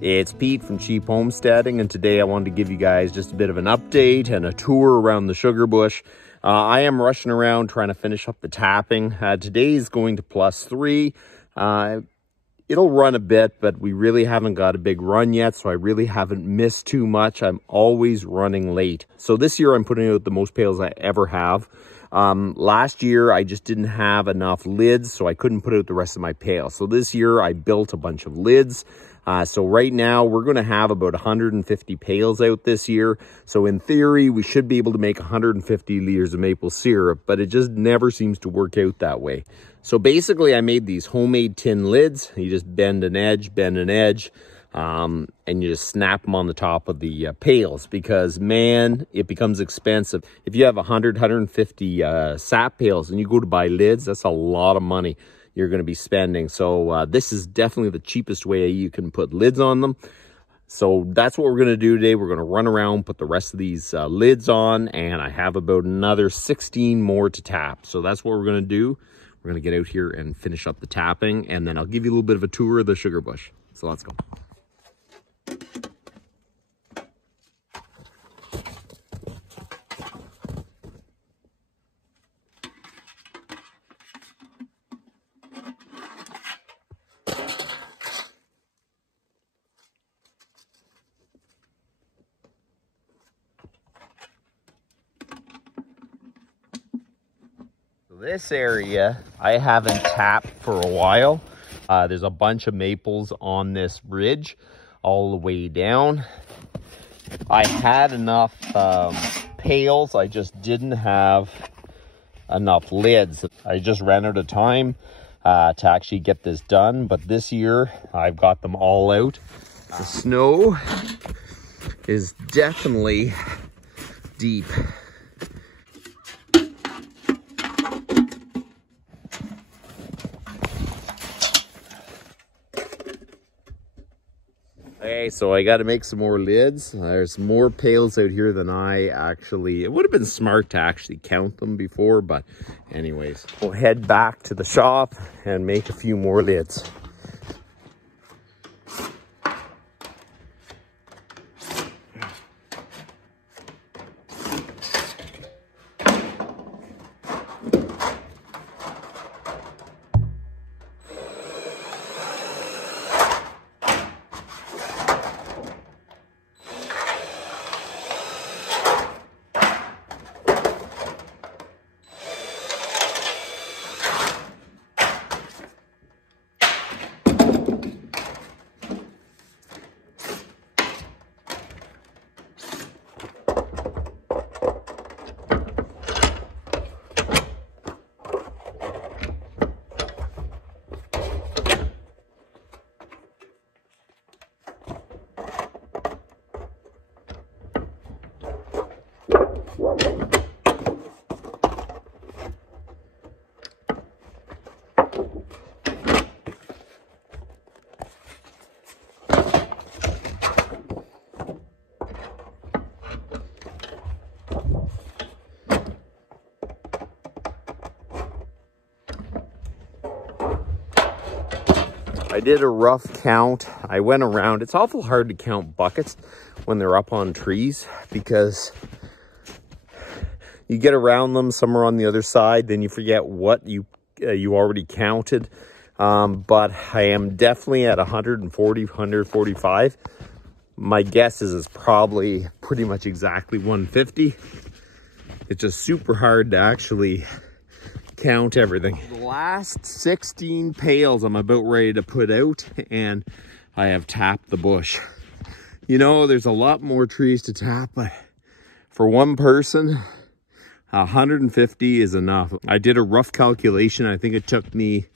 It's Pete from Cheap Homesteading, and today I wanted to give you guys just a bit of an update and a tour around the Sugarbush. I am rushing around trying to finish up the tapping. Today is going to +3. It'll run a bit, but we really haven't got a big run yet, so I really haven't missed too much. I'm always running late. So this year I'm putting out the most pails I ever have. Last year I just didn't have enough lids, so I couldn't put out the rest of my pails. So this year I built a bunch of lids. So right now we're going to have about 150 pails out this year. So in theory, we should be able to make 150 liters of maple syrup, but it just never seems to work out that way. So basically I made these homemade tin lids. You just bend an edge, and you just snap them on the top of the pails, because man, it becomes expensive. If you have 150 sap pails and you go to buy lids, that's a lot of money you're going to be spending. So this is definitely the cheapest way you can put lids on them. So that's what we're going to do today. We're going to run around, put the rest of these lids on, and I have about another 16 more to tap. So that's what we're going to do. We're going to get out here and finish up the tapping, and then I'll give you a little bit of a tour of the Sugarbush. So let's go. This area I haven't tapped for a while. There's a bunch of maples on this ridge all the way down. I had enough pails, I just didn't have enough lids. I just ran out of time to actually get this done, but this year I've got them all out. The snow is definitely deep. Okay, so I got to make some more lids. There's more pails out here than I actually... It would have been smart to actually count them before, but anyways. We'll head back to the shop and make a few more lids. I did a rough count. I went around. It's awful hard to count buckets when they're up on trees, because you get around them, some are on the other side, then you forget what you already counted. But I am definitely at 140, 145. My guess is it's probably pretty much exactly 150. It's just super hard to actually count everything. The last 16 pails I'm about ready to put out, and I have tapped the bush. You know, there's a lot more trees to tap, but for one person, 150 is enough. I did a rough calculation. I think it took me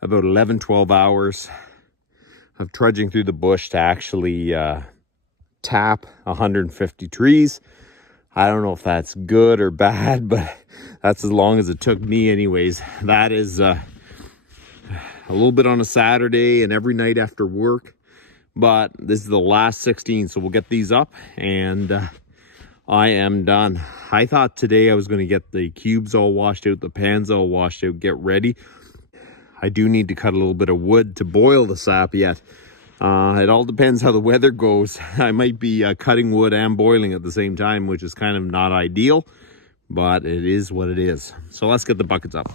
about 11-12 hours of trudging through the bush to actually tap 150 trees. I don't know if that's good or bad, but that's as long as it took me anyways. That is a little bit on a Saturday and every night after work. But this is the last 16, so we'll get these up and I am done. I thought today I was going to get the cubes all washed out, the pans all washed out, get ready. I do need to cut a little bit of wood to boil the sap yet. It all depends how the weather goes. I might be cutting wood and boiling at the same time, which is kind of not ideal, but it is what it is. So let's get the buckets up.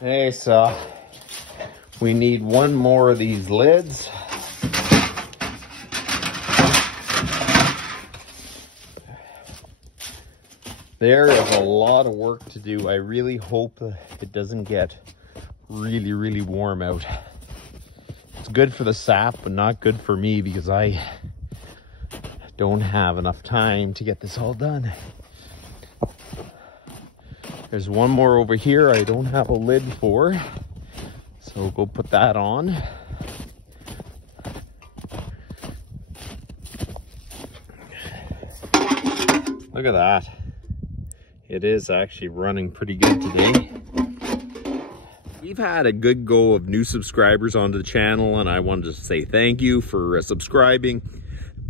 Okay, so we need one more of these lids. There is a lot of work to do. I really hope it doesn't get really warm out. It's good for the sap, but not good for me because I don't have enough time to get this all done. There's one more over here I don't have a lid for, so we'll go put that on. Look at that. It is actually running pretty good today. We've had a good go of new subscribers onto the channel, and I wanted to say thank you for subscribing.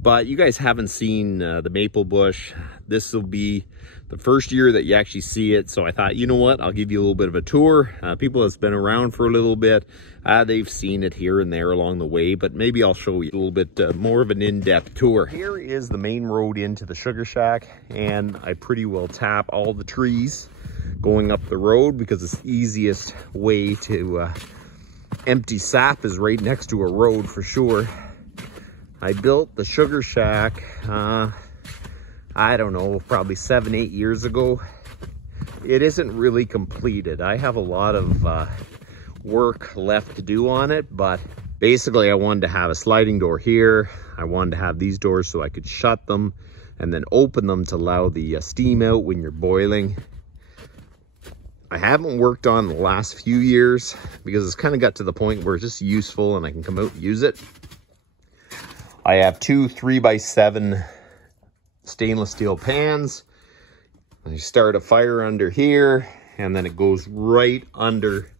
But you guys haven't seen the maple bush. This will be the first year that you actually see it. So I thought, you know what, I'll give you a little bit of a tour. People that's been around for a little bit, they've seen it here and there along the way, but maybe I'll show you a little bit more of an in-depth tour. Here is the main road into the sugar shack, and I pretty well tap all the trees going up the road because it's the easiest way to empty sap is right next to a road for sure. I built the sugar shack, I don't know, probably 7-8 years ago. It isn't really completed. I have a lot of work left to do on it, but basically I wanted to have a sliding door here. I wanted to have these doors so I could shut them and then open them to allow the steam out when you're boiling. I haven't worked on the last few years because it's kind of got to the point where it's just useful and I can come out and use it. I have two 3x7 stainless steel pans. I start a fire under here, and then it goes right under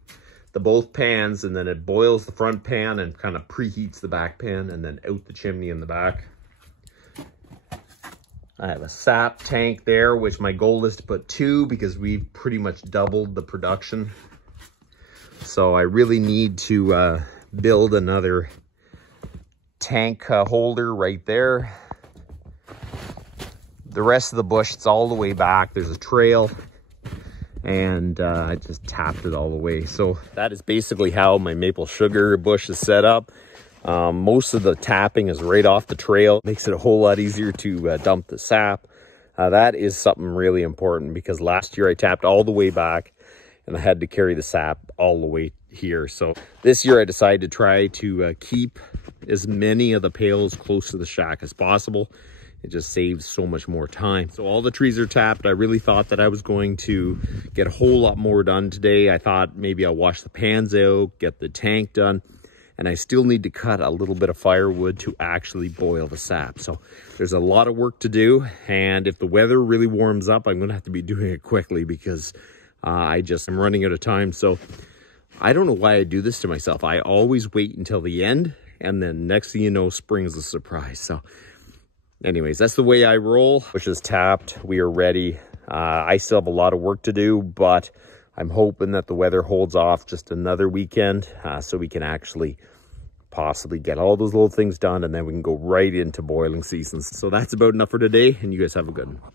the both pans, and then it boils the front pan and kind of preheats the back pan, and then out the chimney in the back. I have a sap tank there, which my goal is to put 2 because we've pretty much doubled the production. So I really need to build another tank holder right there. The rest of the bush, it's all the way back. There's a trail, and I just tapped it all the way. So that is basically how my maple sugar bush is set up. Most of the tapping is right off the trail. Makes it a whole lot easier to dump the sap. That is something really important because last year I tapped all the way back and I had to carry the sap all the way here. So this year I decided to try to keep as many of the pails close to the shack as possible. It just saves so much more time. So all the trees are tapped. I really thought that I was going to get a whole lot more done today. I thought maybe I'll wash the pans out, get the tank done, and I still need to cut a little bit of firewood to actually boil the sap. So there's a lot of work to do, and if the weather really warms up, I'm gonna have to be doing it quickly because I'm running out of time. So I don't know why I do this to myself. I always wait until the end, and then next thing you know, spring is a surprise. So anyways, that's the way I roll. Bush is tapped, we are ready. I still have a lot of work to do, but I'm hoping that the weather holds off just another weekend so we can actually possibly get all those little things done, and then we can go right into boiling seasons. So that's about enough for today, and you guys have a good one.